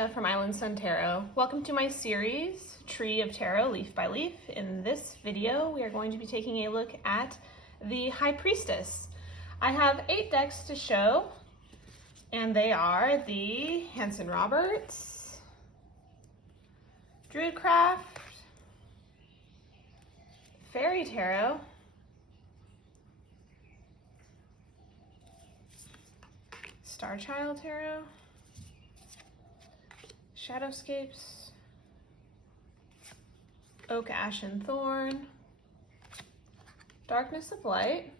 Mia from Island Sun Tarot. Welcome to my series, Tree of Tarot, Leaf by Leaf. In this video, we are going to be taking a look at the High Priestess. I have 8 decks to show, and they are the Hanson-Roberts, DruidCraft, Fairy Tarot, Starchild Tarot, Shadowscapes, Okash and Thorn, Darkness of Light,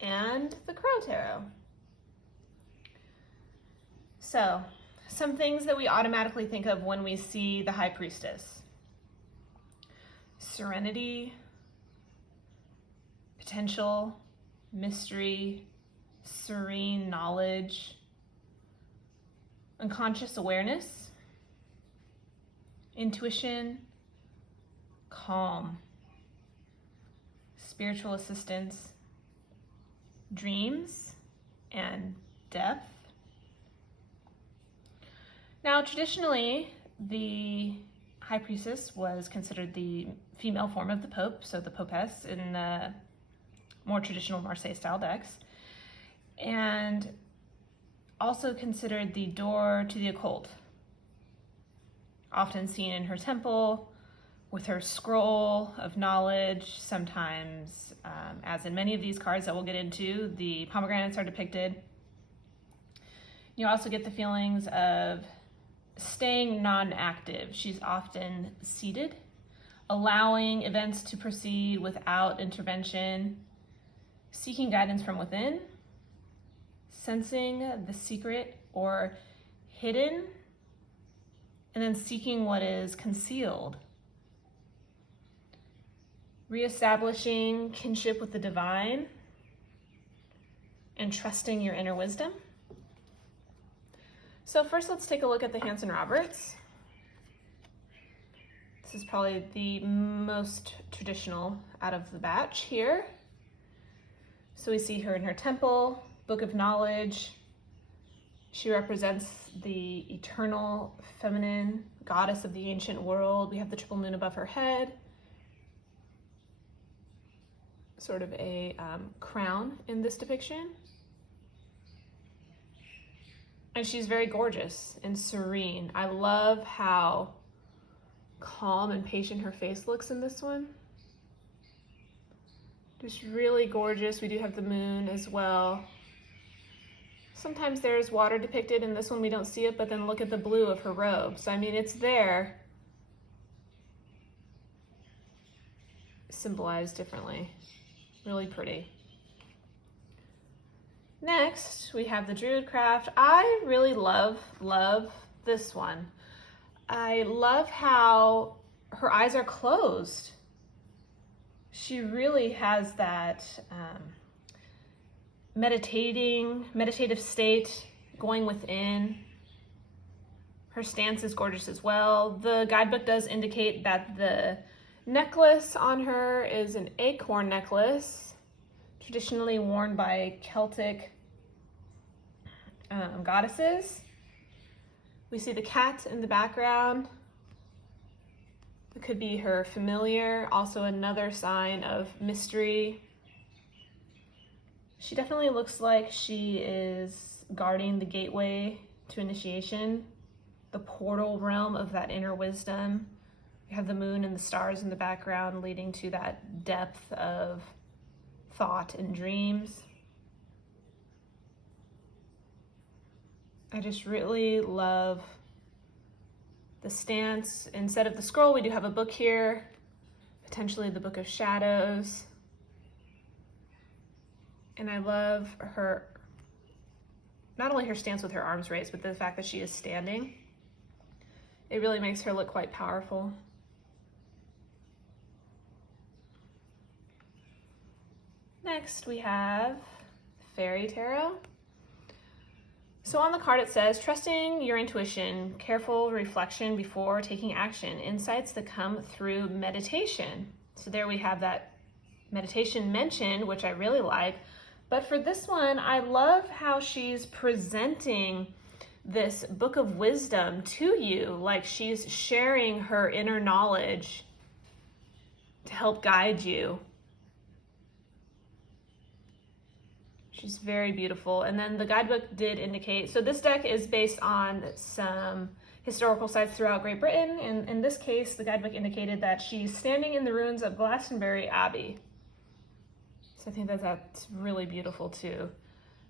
and the Crow Tarot. So, some things that we automatically think of when we see the High Priestess. Serenity, potential, mystery, serene knowledge, unconscious awareness, intuition, calm, spiritual assistance, dreams, and depth. Now, traditionally, the High Priestess was considered the female form of the Pope, so the Popess in the more traditional Marseille-style decks, and also considered the door to the occult, often seen in her temple with her scroll of knowledge. Sometimes, as in many of these cards that we'll get into, the pomegranates are depicted. You also get the feelings of staying non-active. She's often seated, allowing events to proceed without intervention, seeking guidance from within, sensing the secret or hidden, and then seeking what is concealed. Reestablishing kinship with the divine and trusting your inner wisdom. So first, let's take a look at the Hanson-Roberts. This is probably the most traditional out of the batch here. So we see her in her temple, Book of Knowledge. She represents the eternal feminine goddess of the ancient world. We have the triple moon above her head, sort of a crown in this depiction. And she's very gorgeous and serene. I love how calm and patient her face looks in this one. Just really gorgeous. We do have the moon as well. Sometimes there's water depicted. In this one we don't see it, but then look at the blue of her robes. I mean, it's there, symbolized differently. Really pretty. Next, we have the DruidCraft. I really love this one. I love how her eyes are closed. She really has that meditative state, going within. Her stance is gorgeous as well. The guidebook does indicate that the necklace on her is an acorn necklace, traditionally worn by Celtic goddesses. We see the cat in the background. It could be her familiar, also another sign of mystery. She definitely looks like she is guarding the gateway to initiation, the portal realm of that inner wisdom. We have the moon and the stars in the background, leading to that depth of thought and dreams. I just really love the stance. Instead of the scroll, we do have a book here, potentially the Book of Shadows. And I love her, not only her stance with her arms raised, but the fact that she is standing. It really makes her look quite powerful. Next, we have Fairy Tarot. So on the card it says, trusting your intuition, careful reflection before taking action, insights that come through meditation. So there we have that meditation mentioned, which I really like. But for this one, I love how she's presenting this book of wisdom to you, like she's sharing her inner knowledge to help guide you. She's very beautiful. And then the guidebook did indicate, so this deck is based on some historical sites throughout Great Britain, and in this case, the guidebook indicated that she's standing in the ruins of Glastonbury Abbey. So I think that that's really beautiful too.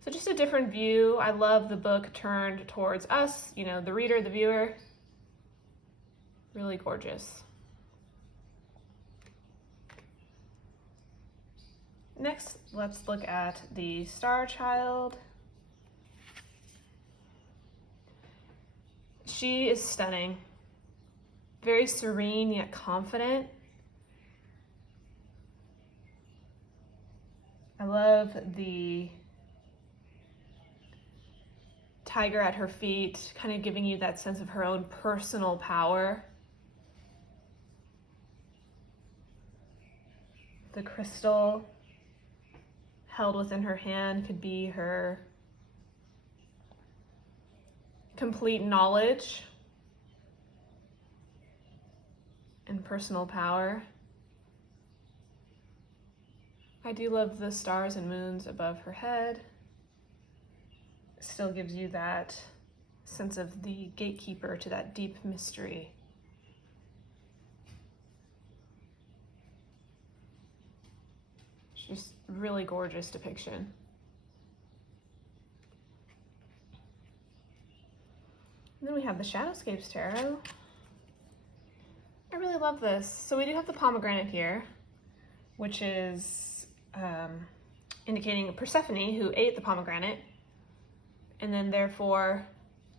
So just a different view. I love the book turned towards us, you know, the reader, the viewer. Really gorgeous. Next, let's look at the Starchild. She is stunning. Very serene yet confident. I love the tiger at her feet, kind of giving you that sense of her own personal power. The crystal held within her hand could be her complete knowledge and personal power. I do love the stars and moons above her head. Still gives you that sense of the gatekeeper to that deep mystery. Just really gorgeous depiction. And then we have the Shadowscapes Tarot. I really love this. So we do have the pomegranate here, which is indicating Persephone, who ate the pomegranate and then therefore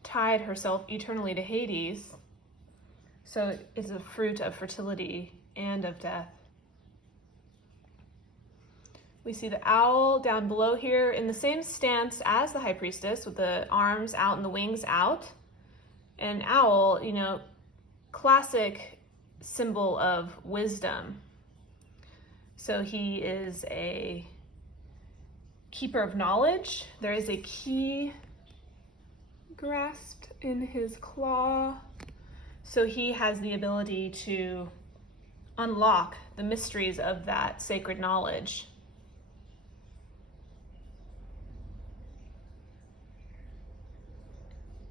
tied herself eternally to Hades. So it's a fruit of fertility and of death. We see the owl down below here in the same stance as the High Priestess, with the arms out and the wings out. An owl, you know, classic symbol of wisdom. So he is a keeper of knowledge. There is a key grasped in his claw. So he has the ability to unlock the mysteries of that sacred knowledge.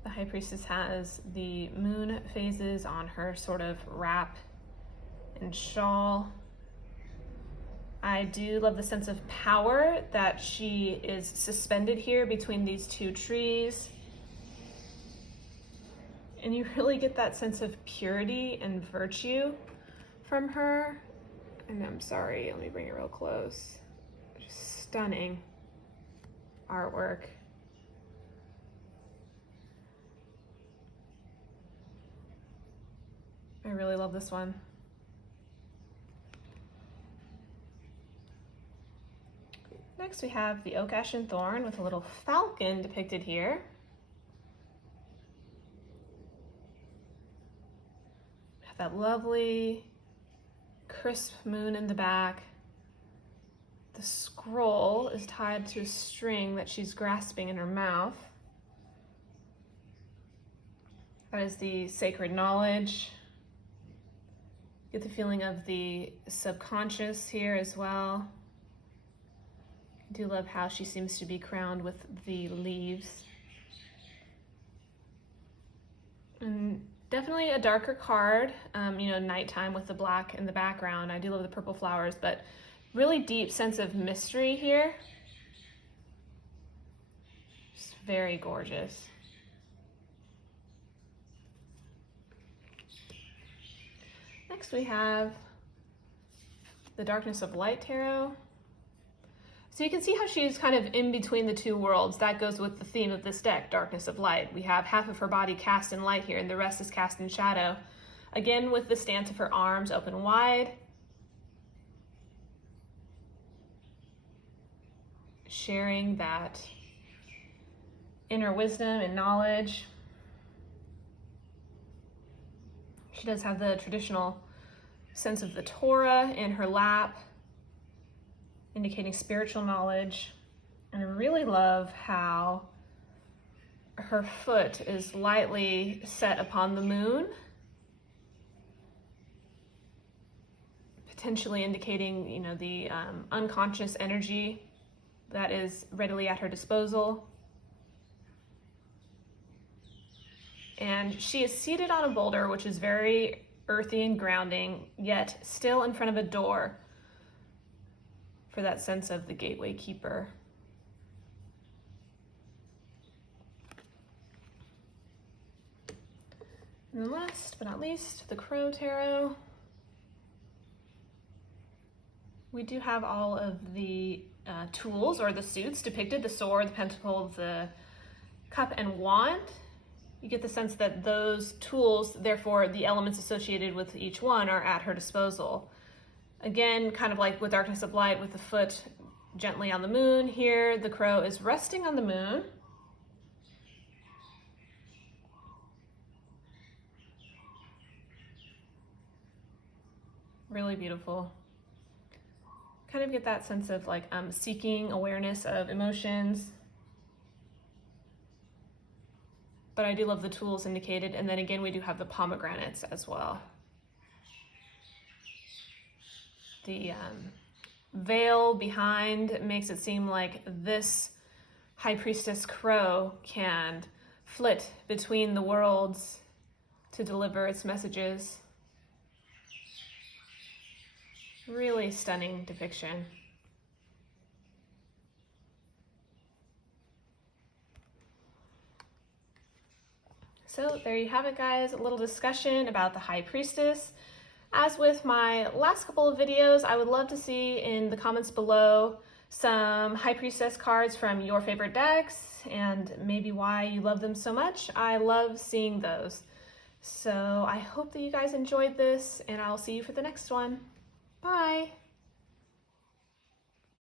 The High Priestess has the moon phases on her sort of wrap and shawl. I do love the sense of power that she is suspended here between these two trees. And you really get that sense of purity and virtue from her. And I'm sorry, let me bring it real close. Just stunning artwork. I really love this one. Next we have the Okash and Thorn with a little falcon depicted here. Have that lovely crisp moon in the back. The scroll is tied to a string that she's grasping in her mouth. That is the sacred knowledge. Get the feeling of the subconscious here as well. I do love how she seems to be crowned with the leaves. And definitely a darker card, you know, nighttime with the black in the background. I do love the purple flowers, but really deep sense of mystery here. Just very gorgeous. Next we have the Darkness of Light Tarot. So you can see how she's kind of in between the two worlds. That goes with the theme of this deck, Darkness of Light. We have half of her body cast in light here and the rest is cast in shadow. Again, with the stance of her arms open wide. Sharing that inner wisdom and knowledge. She does have the traditional sense of the Torah in her lap, indicating spiritual knowledge. And I really love how her foot is lightly set upon the moon, potentially indicating, you know, the unconscious energy that is readily at her disposal. And she is seated on a boulder, which is very earthy and grounding, yet still in front of a door for that sense of the gateway keeper. And then last but not least, the Crow Tarot. We do have all of the tools or the suits depicted: the sword, the pentacle, the cup, and wand. You get the sense that those tools, therefore the elements associated with each one, are at her disposal. Again, kind of like with Darkness of Light, with the foot gently on the moon, here the crow is resting on the moon. Really beautiful. Kind of get that sense of like seeking awareness of emotions. But I do love the tools indicated. And then again, we do have the pomegranates as well. The veil behind makes it seem like this High Priestess crow can flit between the worlds to deliver its messages. Really stunning depiction. So there you have it, guys, a little discussion about the High Priestess. As with my last couple of videos, I would love to see in the comments below some High Priestess cards from your favorite decks and maybe why you love them so much. I love seeing those. So I hope that you guys enjoyed this, and I'll see you for the next one. Bye!